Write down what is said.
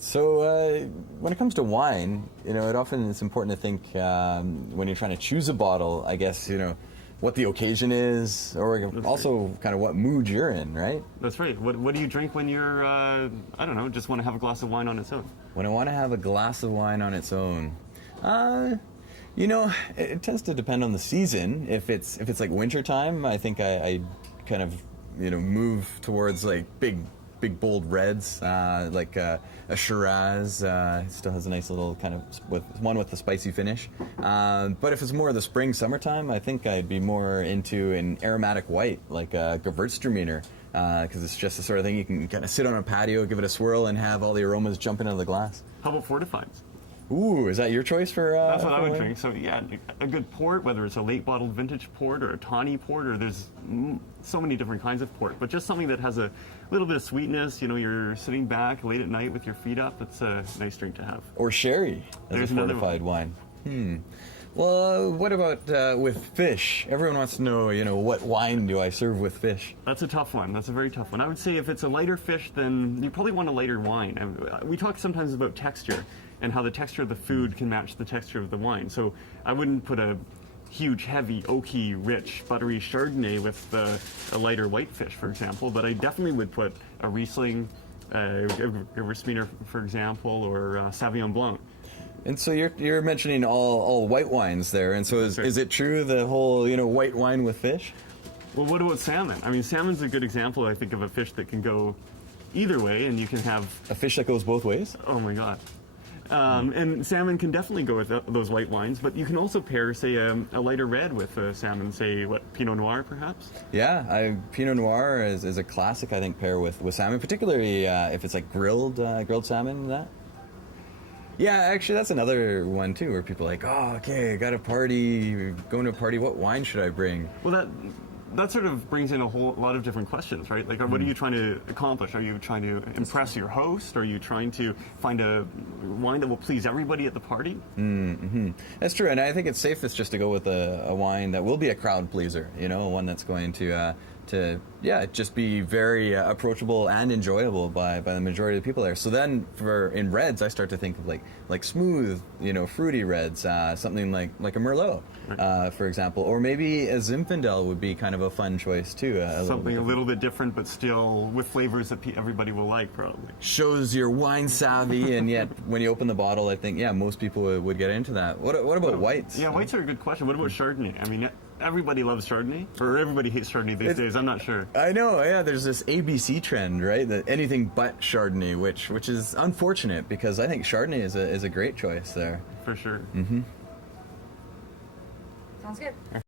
So when it comes to wine, it often is important to think when you're trying to choose a bottle, I guess, what the occasion is, or also kind of what mood you're in, right? That's right. What do you drink when you're, I don't know, just want to have a glass of wine on its own? When I want to have a glass of wine on its own, it tends to depend on the season. If it's like winter time, I think I kind of, move towards like big bold reds, like a Shiraz. Still has a nice little kind of with the spicy finish. But if it's more of the spring, summertime, I think I'd be more into an aromatic white, like a Gewürztraminer, because it's just the sort of thing you can kind of sit on a patio, give it a swirl, and have all the aromas jumping out of the glass. How about fortifieds? Ooh, is that your choice for? That's what I would drink. So yeah, a good port, whether it's a late bottled vintage port or a tawny port, or there's so many different kinds of port, but just something that has a little bit of sweetness. You're sitting back late at night with your feet up. It's a nice drink to have. Or sherry as a fortified wine. Well, what about with fish? Everyone wants to know, what wine do I serve with fish? That's a tough one. That's a very tough one. I would say if it's a lighter fish, then you probably want a lighter wine. We talk sometimes about texture and how the texture of the food can match the texture of the wine. So I wouldn't put a huge, heavy, oaky, rich, buttery Chardonnay with a lighter white fish, for example, but I definitely would put a Riesling, a Gewürztraminer, for example, or Sauvignon Blanc. And so you're mentioning all white wines there, and so is it true the whole white wine with fish? Well, what about salmon? I mean, salmon's a good example, I think, of a fish that can go either way, and you can have a fish that goes both ways. Oh my God! And salmon can definitely go with those white wines, but you can also pair, say, a lighter red with salmon, say, Pinot Noir, perhaps? Yeah, Pinot Noir is a classic, I think, pair with salmon, particularly if it's like grilled salmon. That. Yeah, actually, that's another one too, where people are like, oh, okay, I got a party, going to a party. What wine should I bring? Well, that sort of brings in a whole lot of different questions, right? Like, what are you trying to accomplish? Are you trying to impress your host? Are you trying to find a wine that will please everybody at the party? Mm-hmm. That's true, and I think it's safest just to go with a wine that will be a crowd pleaser, one that's going to just be very approachable and enjoyable by the majority of the people there. So then in reds, I start to think of like smooth, fruity reds, something like a Merlot, for example, or maybe a Zinfandel would be kind of a fun choice too. Something a little bit different, but still with flavors that everybody will like, probably. Shows your wine savvy, and yet when you open the bottle, I think most people would get into that. What about whites? Yeah, whites are a good question. What about Chardonnay? I mean, everybody loves Chardonnay, or everybody hates Chardonnay these days. I'm not sure. I know. Yeah, there's this ABC trend, right? That anything but Chardonnay, which is unfortunate because I think Chardonnay is a great choice there. For sure. Sounds good.